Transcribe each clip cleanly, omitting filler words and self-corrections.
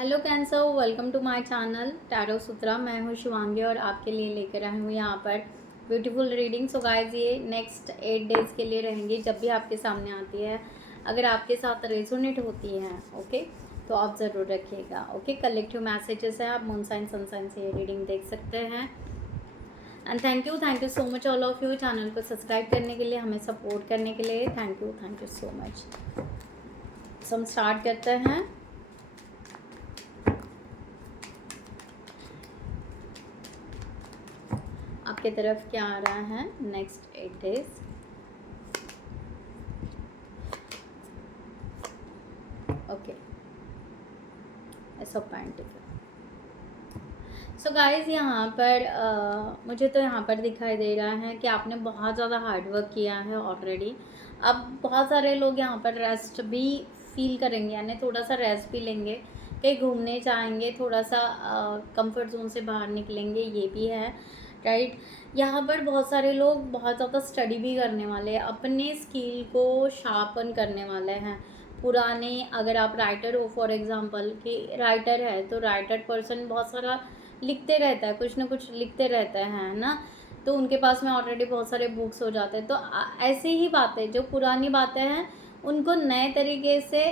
Hello cancer, welcome to my channel tarot Sutra. मैं हूँ शिवांगी और आपके लिए लेकर आई हूँ यहाँ पर ब्यूटीफुल रीडिंग। सो गाइस, ये नेक्स्ट 8 डेज़ के लिए रहेंगी। जब भी आपके सामने आती है, अगर आपके साथ रेजोनेट होती है ओके, तो आप ज़रूर रखिएगा। ओके, कलेक्टिव मैसेजेस हैं, आप मून साइन सन साइन से ये रीडिंग देख सकते हैं। And thank you so much all of you channel को सब्सक्राइब करने के लिए, हमें सपोर्ट करने के लिए। Thank you so much. So हम स्टार्ट करते हैं। आपके तरफ क्या आ रहा है नेक्स्ट 8 डेज? ओके, ऐसा पेंटिकल। सो गाइस, यहाँ पर मुझे तो यहाँ पर दिखाई दे रहा है कि आपने बहुत ज़्यादा हार्ड वर्क किया है ऑलरेडी। अब बहुत सारे लोग यहाँ पर रेस्ट भी फील करेंगे, यानी थोड़ा सा रेस्ट भी लेंगे, कहीं घूमने जाएंगे, थोड़ा सा कंफर्ट जोन से बाहर निकलेंगे, ये भी है राइट। यहाँ पर बहुत सारे लोग बहुत ज़्यादा स्टडी भी करने वाले हैं, अपने स्किल को शार्पन करने वाले हैं। पुराने, अगर आप राइटर हो फॉर एग्जांपल, कि राइटर है तो राइटर पर्सन बहुत सारा लिखते रहता है, कुछ ना कुछ लिखते रहता है ना, तो उनके पास में ऑलरेडी बहुत सारे बुक्स हो जाते हैं। तो ऐसे ही बातें, जो पुरानी बातें हैं, उनको नए तरीके से,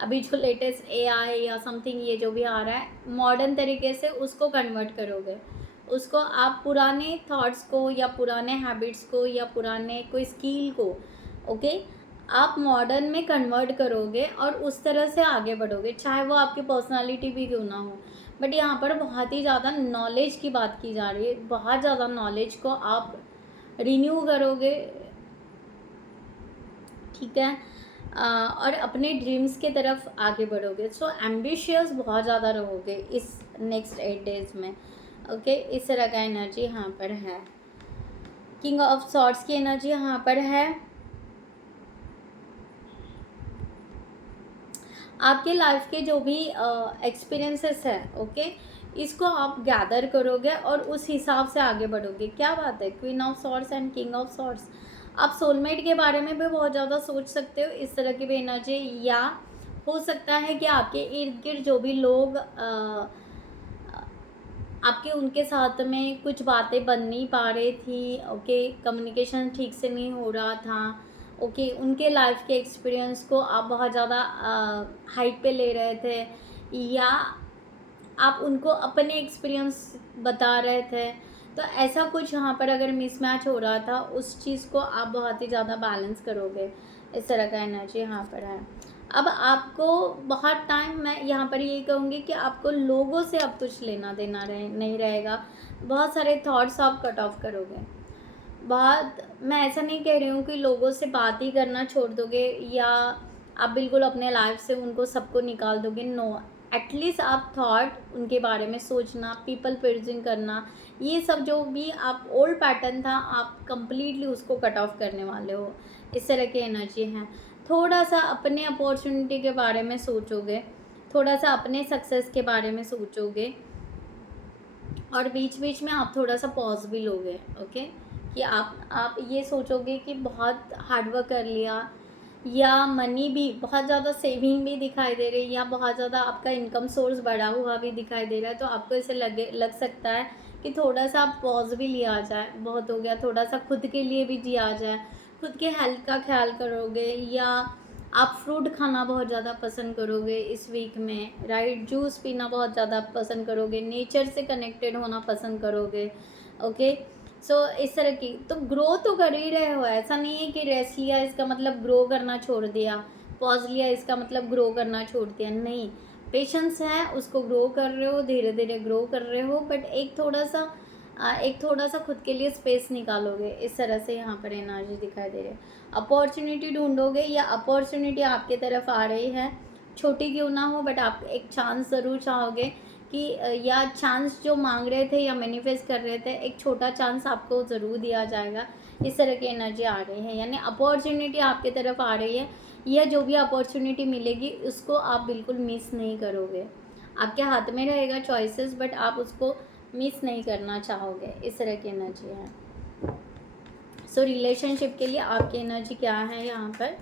अभी जो लेटेस्ट एआई या समथिंग ये जो भी आ रहा है, मॉडर्न तरीके से उसको कन्वर्ट करोगे। उसको आप पुराने थॉट्स को या पुराने हैबिट्स को या पुराने कोई स्किल को ओके, आप मॉडर्न में कन्वर्ट करोगे और उस तरह से आगे बढ़ोगे, चाहे वो आपकी पर्सनालिटी भी क्यों ना हो। बट यहाँ पर बहुत ही ज़्यादा नॉलेज की बात की जा रही है, बहुत ज़्यादा नॉलेज को आप रिन्यू करोगे, ठीक है। और अपने ड्रीम्स के तरफ आगे बढ़ोगे। सो एम्बिशियस बहुत ज़्यादा रहोगे इस नेक्स्ट 8 डेज़ में ओके। इस तरह का एनर्जी यहाँ पर है। किंग ऑफ सॉर्ड्स की एनर्जी यहाँ पर है। आपके लाइफ के जो भी एक्सपीरियंसेस है ओके, इसको आप गैदर करोगे और उस हिसाब से आगे बढ़ोगे। क्या बात है, queen of swords and king of swords. आप सोलमेट के बारे में भी बहुत ज़्यादा सोच सकते हो, इस तरह की भी एनर्जी। या हो सकता है कि आपके इर्द गिर्द जो भी लोग आपके, उनके साथ में कुछ बातें बन नहीं पा रही थी ओके, कम्युनिकेशन ठीक से नहीं हो रहा था ओके, उनके लाइफ के एक्सपीरियंस को आप बहुत ज़्यादा हाइट पे ले रहे थे, या आप उनको अपने एक्सपीरियंस बता रहे थे। तो ऐसा कुछ यहाँ पर अगर मिसमैच हो रहा था, उस चीज़ को आप बहुत ही ज़्यादा बैलेंस करोगे। इस तरह का एनर्जी यहाँ पर है। अब आपको बहुत टाइम, मैं यहाँ पर ये कहूँगी कि आपको लोगों से अब कुछ लेना देना नहीं रहेगा। बहुत सारे थॉट्स आप कट ऑफ करोगे। बहुत, मैं ऐसा नहीं कह रही हूँ कि लोगों से बात ही करना छोड़ दोगे या आप बिल्कुल अपने लाइफ से उनको सबको निकाल दोगे, नो। एटलीस्ट आप थॉट उनके बारे में सोचना, पीपल प्लीजिंग करना, ये सब जो भी आप ओल्ड पैटर्न था, आप कंप्लीटली उसको कट ऑफ करने वाले हो। इस तरह की एनर्जी है। थोड़ा सा अपने अपॉर्चुनिटी के बारे में सोचोगे, थोड़ा सा अपने सक्सेस के बारे में सोचोगे, और बीच बीच में आप थोड़ा सा पॉज भी लोगे ओके, कि आप ये सोचोगे कि बहुत हार्डवर्क कर लिया, या मनी भी बहुत ज़्यादा सेविंग भी दिखाई दे रही है, या बहुत ज़्यादा आपका इनकम सोर्स बढ़ा हुआ भी दिखाई दे रहा है, तो आपको ऐसे लग सकता है कि थोड़ा सा आप पॉज भी लिया जाए, बहुत हो गया, थोड़ा सा खुद के लिए भी जिया जाए, खुद के हेल्थ का ख्याल करोगे, या आप फ्रूट खाना बहुत ज़्यादा पसंद करोगे इस वीक में, राइट। जूस पीना बहुत ज़्यादा पसंद करोगे, नेचर से कनेक्टेड होना पसंद करोगे ओके। सो इस तरह की, तो ग्रो तो कर ही रहे हो। ऐसा नहीं है कि रेस्ट लिया इसका मतलब ग्रो करना छोड़ दिया, पॉज लिया इसका मतलब ग्रो करना छोड़ दिया, नहीं। पेशेंस है, उसको ग्रो कर रहे हो, धीरे धीरे ग्रो कर रहे हो, बट एक थोड़ा सा खुद के लिए स्पेस निकालोगे। इस तरह से यहाँ पर एनर्जी दिखाई दे रही है। अपॉर्चुनिटी ढूंढोगे, या अपॉर्चुनिटी आपके तरफ आ रही है, छोटी क्यों ना हो, बट आप एक चांस ज़रूर चाहोगे कि या चांस जो मांग रहे थे या मैनिफेस्ट कर रहे थे, एक छोटा चांस आपको ज़रूर दिया जाएगा। इस तरह की एनर्जी आ रही है, यानी अपॉर्चुनिटी आपके तरफ आ रही है, या जो भी अपॉर्चुनिटी मिलेगी उसको आप बिल्कुल मिस नहीं करोगे। आपके हाथ में रहेगा चॉइसेस, बट आप उसको मिस नहीं करना चाहोगे। इस तरह की एनर्जी है। सो रिलेशनशिप के लिए आपकी एनर्जी क्या है यहाँ पर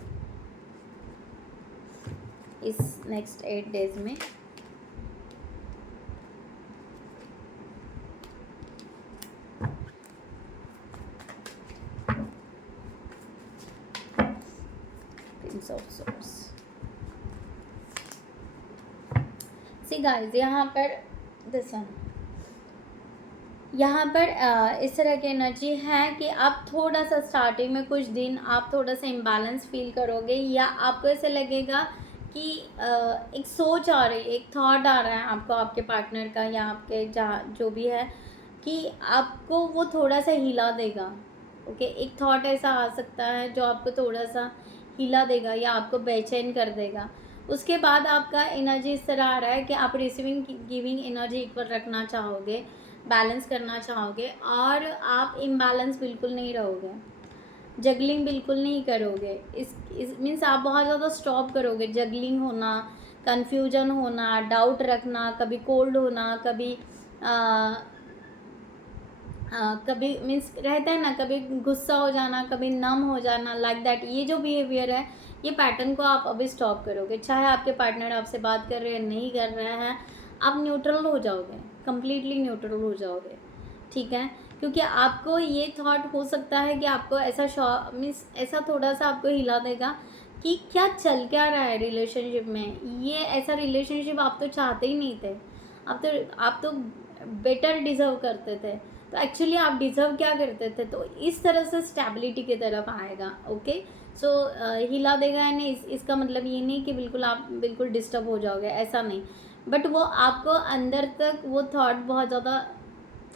इस नेक्स्ट 8 डेज में? Of source. सी गाइस, यहाँ पर दिसन, यहाँ पर इस तरह की एनर्जी है कि आप थोड़ा सा स्टार्टिंग में कुछ दिन आप थोड़ा सा इम्बैलेंस फील करोगे, या आपको ऐसे लगेगा कि एक सोच आ रही है, एक थॉट आ रहा है आपको आपके पार्टनर का या आपके जहाँ जो भी है, कि आपको वो थोड़ा सा हिला देगा। ओके, एक थॉट ऐसा आ सकता है जो आपको थोड़ा सा हिला देगा या आपको बेचैन कर देगा। उसके बाद आपका एनर्जी इस तरह आ रहा है कि आप रिसीविंग गिविंग एनर्जी इक्वल रखना चाहोगे, बैलेंस करना चाहोगे, और आप इम्बैलेंस बिल्कुल नहीं रहोगे, जगलिंग बिल्कुल नहीं करोगे। इस मीन्स आप बहुत ज़्यादा स्टॉप करोगे जगलिंग होना, कन्फ्यूजन होना, डाउट रखना, कभी कोल्ड होना, कभी मीन्स रहता है ना, कभी गुस्सा हो जाना, कभी नम हो जाना, लाइक दैट। ये जो बिहेवियर है, ये पैटर्न को आप अभी स्टॉप करोगे। चाहे आपके पार्टनर आपसे बात कर रहे हैं, नहीं कर रहे हैं, आप न्यूट्रल हो जाओगे, कम्प्लीटली न्यूट्रल हो जाओगे, ठीक है। क्योंकि आपको ये थॉट हो सकता है कि आपको ऐसा मीन्स ऐसा थोड़ा सा आपको हिला देगा कि क्या चल क्या रहा है रिलेशनशिप में। ये ऐसा रिलेशनशिप आप तो चाहते ही नहीं थे, आप तो बेटर डिज़र्व करते थे। तो एक्चुअली आप डिज़र्व क्या करते थे, तो इस तरह से स्टेबिलिटी की तरफ आएगा। ओके, सो हिला देगा यानी इसका मतलब ये नहीं कि बिल्कुल आप बिल्कुल डिस्टर्ब हो जाओगे, ऐसा नहीं। बट वो आपको अंदर तक वो थॉट बहुत ज़्यादा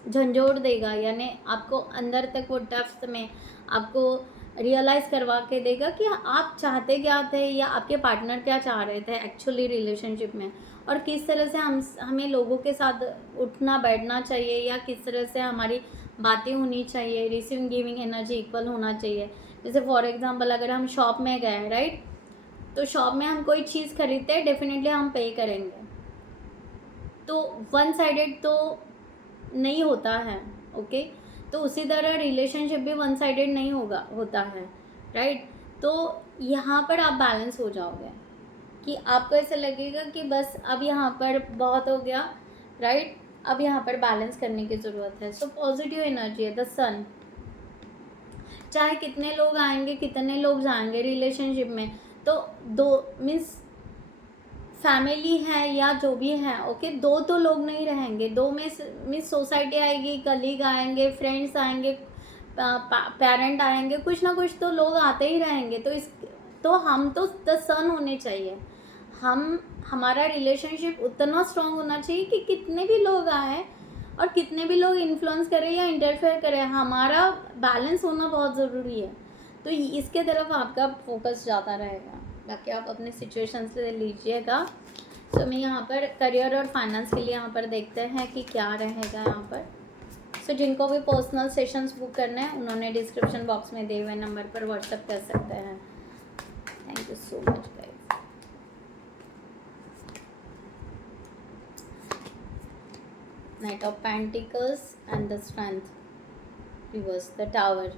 झंझोड़ देगा, यानी आपको अंदर तक वो डेप्थ में आपको रियलाइज़ करवा के देगा कि आप चाहते क्या थे, या आपके पार्टनर क्या चाह रहे थे एक्चुअली रिलेशनशिप में, और किस तरह से हमें लोगों के साथ उठना बैठना चाहिए, या किस तरह से हमारी बातें होनी चाहिए, रिसीविंग गिविंग एनर्जी इक्वल होना चाहिए। जैसे फॉर एग्जांपल अगर हम शॉप में गए, राइट, तो शॉप में हम कोई चीज़ खरीदते हैं, डेफिनेटली हम पे करेंगे, तो वन साइडेड तो नहीं होता है। ओके, तो उसी तरह रिलेशनशिप भी वन साइडेड नहीं होता है, राइट। तो यहाँ पर आप बैलेंस हो जाओगे कि आपको ऐसा लगेगा कि बस अब यहाँ पर बहुत हो गया, राइट, अब यहाँ पर बैलेंस करने की ज़रूरत है। सो पॉजिटिव एनर्जी है द सन। चाहे कितने लोग आएंगे, कितने लोग जाएंगे रिलेशनशिप में, तो दो मीन्स फैमिली है या जो भी है, ओके, दो तो लोग नहीं रहेंगे, दो में मीन्स सोसाइटी आएगी, कलीग आएंगे, फ्रेंड्स आएंगे, पेरेंट आएंगे, कुछ ना कुछ तो लोग आते ही रहेंगे। तो हम तो द सन होने चाहिए, हमारा रिलेशनशिप उतना स्ट्रांग होना चाहिए कि कितने भी लोग आए और कितने भी लोग इन्फ्लुएंस करें या इंटरफेयर करें, हमारा बैलेंस होना बहुत ज़रूरी है। तो इसके तरफ आपका फोकस ज़्यादा रहेगा, बाकी आप अपने सिचुएशन से लीजिएगा। तो मैं यहाँ पर करियर और फाइनेंस के लिए यहाँ पर देखते हैं कि क्या रहेगा यहाँ पर। सो जिनको भी पर्सनल सेशंस बुक करने हैं, उन्होंने डिस्क्रिप्शन बॉक्स में दिए हुए नंबर पर व्हाट्सएप कर सकते हैं। Thank you so much guys. Knight of Pentacles and the Strength, reverse the Tower।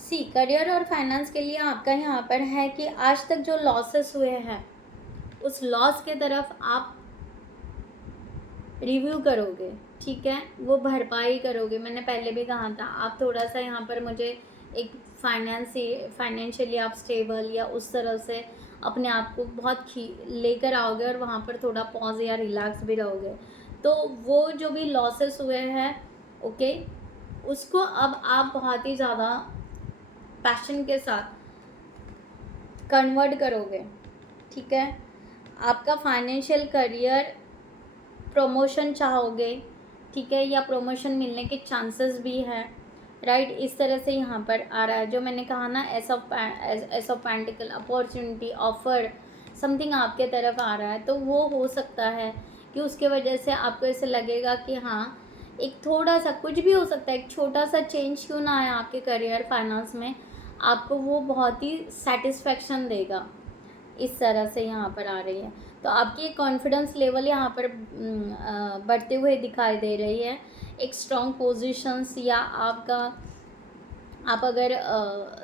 सी करियर और फाइनेंस के लिए आपका यहाँ पर है कि आज तक जो लॉसेस हुए हैं, उस लॉस के तरफ आप रिव्यू करोगे, ठीक है, वो भरपाई करोगे। मैंने पहले भी कहा था, आप थोड़ा सा यहाँ पर मुझे एक फाइनेंशियली आप स्टेबल या उस तरह से अपने आप को बहुत लेकर आओगे और वहाँ पर थोड़ा पॉज या रिलैक्स भी रहोगे। तो वो जो भी लॉसेस हुए हैं, ओके, उसको अब आप बहुत ही ज़्यादा पैशन के साथ कन्वर्ट करोगे, ठीक है। आपका फाइनेंशियल करियर, प्रमोशन चाहोगे, ठीक है, या प्रमोशन मिलने के चांसेस भी हैं, राइट। इस तरह से यहाँ पर आ रहा है, जो मैंने कहा ना, S of pentacle, opportunity, offer, something आपके तरफ आ रहा है। तो वो हो सकता है कि उसके वजह से आपको ऐसे लगेगा कि हाँ, एक थोड़ा सा कुछ भी हो सकता है, एक छोटा सा चेंज क्यों ना आया आपके करियर फाइनेंस में, आपको वो बहुत ही सेटिस्फेक्शन देगा। इस तरह से यहाँ पर आ रही है। तो आपकी कॉन्फिडेंस लेवल यहाँ पर बढ़ते हुए दिखाई दे रही है। एक स्ट्रॉन्ग पोजीशंस, या आप अगर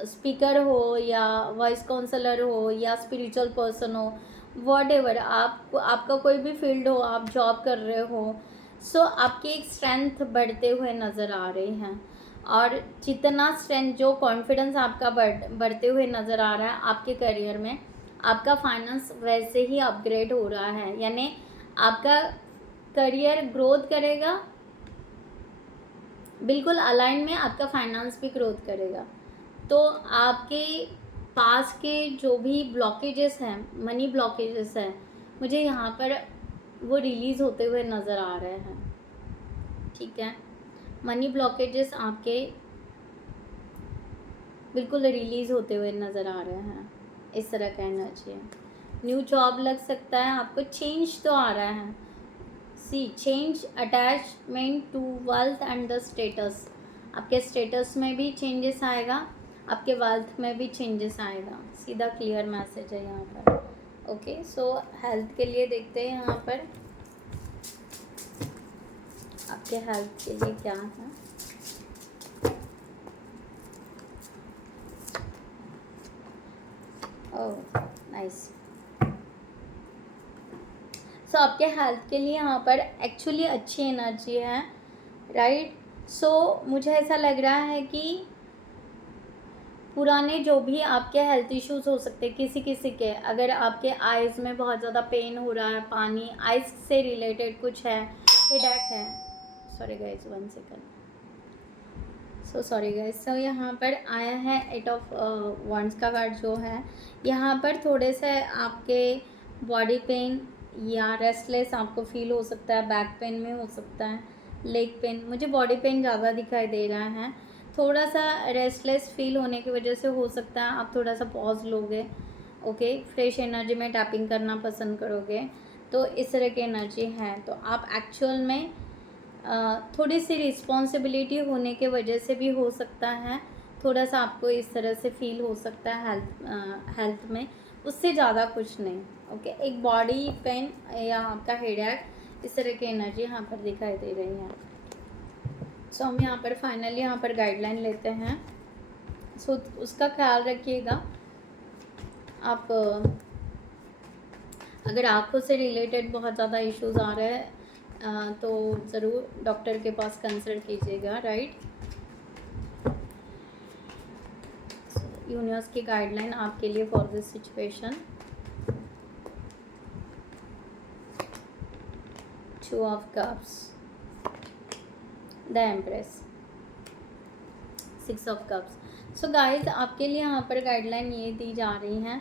स्पीकर हो या वॉइस काउंसलर हो या स्पिरिचुअल पर्सन हो, व्हाटएवर, आपका कोई भी फील्ड हो, आप जॉब कर रहे हो, सो आपकी एक स्ट्रेंथ बढ़ते हुए नज़र आ रही हैं। और जितना स्ट्रेंथ, जो कॉन्फिडेंस आपका बढ़ते हुए नज़र आ रहा है आपके करियर में, आपका फाइनेंस वैसे ही अपग्रेड हो रहा है, यानी आपका करियर ग्रोथ करेगा, बिल्कुल अलाइन में आपका फाइनेंस भी ग्रोथ करेगा। तो आपके पास के जो भी ब्लॉकेजेस हैं, मनी ब्लॉकेजेस हैं, मुझे यहाँ पर वो रिलीज़ होते हुए नज़र आ रहे हैं। ठीक है, मनी ब्लॉकेजेस आपके बिल्कुल रिलीज़ होते हुए नज़र आ रहे हैं, इस तरह का एनर्जी है। न्यू जॉब लग सकता है आपको, चेंज तो आ रहा है। Sea change, attachment to wealth and the status, आपके स्टेटस में भी चेंजेस आएगा, आपके वेल्थ में भी चेंजेस आएगा, सीधा क्लियर मैसेज है यहाँ पर। ओके, सो हेल्थ के लिए देखते हैं यहाँ पर आपके हेल्थ के लिए क्या है। Oh nice. सो आपके हेल्थ के लिए यहाँ पर एक्चुअली अच्छी एनर्जी है, राइट। सो मुझे ऐसा लग रहा है कि पुराने जो भी आपके हेल्थ इश्यूज हो सकते हैं किसी किसी के, अगर आपके आइज़ में बहुत ज़्यादा पेन हो रहा है, पानी आइज़ से रिलेटेड कुछ है, हेडेक है, sorry guys 1 second, so sorry guys. So यहाँ पर आया है 8 ऑफ wands का कार्ड जो है, यहाँ पर थोड़े से आपके बॉडी पेन या रेस्टलेस आपको फील हो सकता है, बैक पेन में हो सकता है, लेग पेन, मुझे बॉडी पेन ज़्यादा दिखाई दे रहा है, थोड़ा सा रेस्टलेस फील होने की वजह से हो सकता है आप थोड़ा सा पॉज लोगे। ओके, फ्रेश एनर्जी में टैपिंग करना पसंद करोगे, तो इस तरह की एनर्जी है। तो आप एक्चुअल में थोड़ी सी रिस्पॉन्सिबिलिटी होने के वजह से भी हो सकता है, थोड़ा सा आपको इस तरह से फील हो सकता है हेल्थ में, उससे ज़्यादा कुछ नहीं। ओके, एक बॉडी पेन या आपका हेडेक, इस तरह की एनर्जी यहाँ पर दिखाई दे रही है। सो हम यहाँ पर फाइनली यहाँ पर गाइडलाइन लेते हैं। सो उसका ख्याल रखिएगा। आप अगर आँखों से रिलेटेड बहुत ज़्यादा इश्यूज आ रहे हैं तो ज़रूर डॉक्टर के पास कंसल्ट कीजिएगा, राइट। यूनिवर्स की गाइडलाइन आपके लिए for this situation. 2 of cups, the empress, 6 of cups. So guys आपके लिए यहाँ पर गाइडलाइन ये दी जा रही हैं,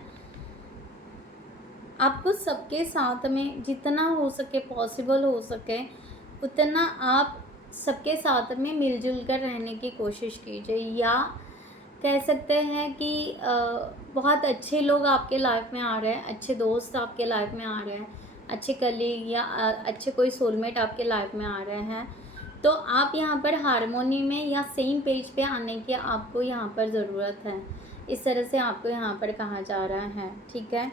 आपको सबके साथ में जितना हो सके, पॉसिबल हो सके उतना आप सबके साथ में मिलजुल कर रहने की कोशिश कीजिए, या कह सकते हैं कि बहुत अच्छे लोग आपके लाइफ में आ रहे हैं, अच्छे दोस्त आपके लाइफ में आ रहे हैं, अच्छे कलीग या अच्छे कोई सोलमेट आपके लाइफ में आ रहे हैं। तो आप यहाँ पर हारमोनी में या सेम पेज पे आने की आपको यहाँ पर ज़रूरत है, इस तरह से आपको यहाँ पर कहा जा रहा है। ठीक है,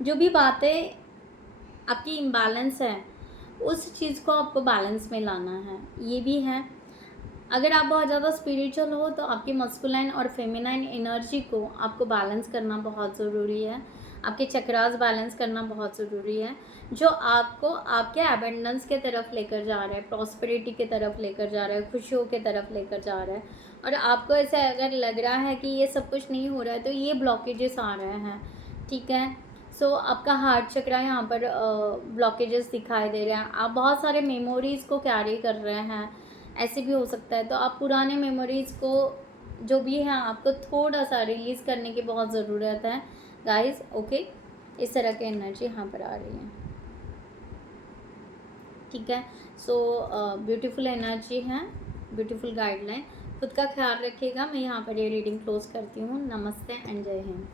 जो भी बातें आपकी इम्बैलेंस है उस चीज़ को आपको बैलेंस में लाना है, ये भी है। अगर आप बहुत ज़्यादा स्पिरिचुअल हो तो आपकी मस्कुलाइन और फेमिनाइन एनर्जी को आपको बैलेंस करना बहुत ज़रूरी है, आपके चक्रास बैलेंस करना बहुत ज़रूरी है, जो आपको आपके एबंडेंस के तरफ लेकर जा रहा है, प्रॉस्पेरिटी की तरफ लेकर जा रहा है, खुशियों के तरफ लेकर जा रहा है। और आपको ऐसा अगर लग रहा है कि ये सब कुछ नहीं हो रहा है तो ये ब्लॉकेजेस आ रहे हैं। ठीक है, सो आपका हार्ट चक्रा यहाँ पर ब्लॉकेजेस दिखाई दे रहे हैं, आप बहुत सारे मेमोरीज़ को कैरी कर रहे हैं, ऐसे भी हो सकता है। तो आप पुराने मेमोरीज़ को जो भी है आपको थोड़ा सा रिलीज़ करने की बहुत ज़रूरत है गाइस। ओके, इस तरह की एनर्जी यहाँ पर आ रही है। ठीक है, सो ब्यूटीफुल एनर्जी है, ब्यूटीफुल गाइडलाइन। खुद का ख्याल रखिएगा। मैं यहाँ पर ये रीडिंग क्लोज करती हूँ। नमस्ते एंड जय हिंद।